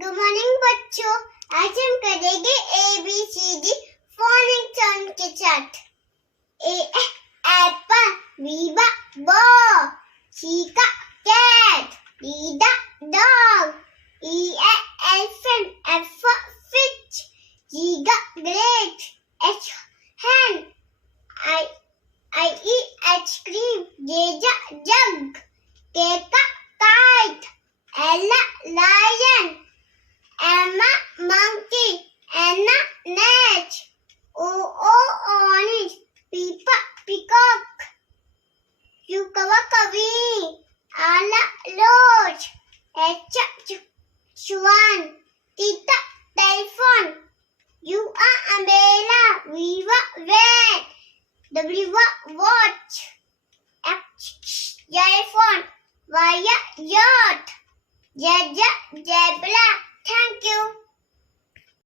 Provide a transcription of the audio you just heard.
Good morning बच्चों, आज हम करेंगे ABCD फोनिक्स सॉन्ग के साथ। A apple, B ball, C cat, D dog, E elephant, F fish, G grapes, H hen, I ice cream, J jug, K kite, L lion, M monkey, N net, O orange, P peacock, Q kawakabi, R roach, H swan, T telephone, U umbrella, V van, W watch, X telephone, Y yacht, Z zebra,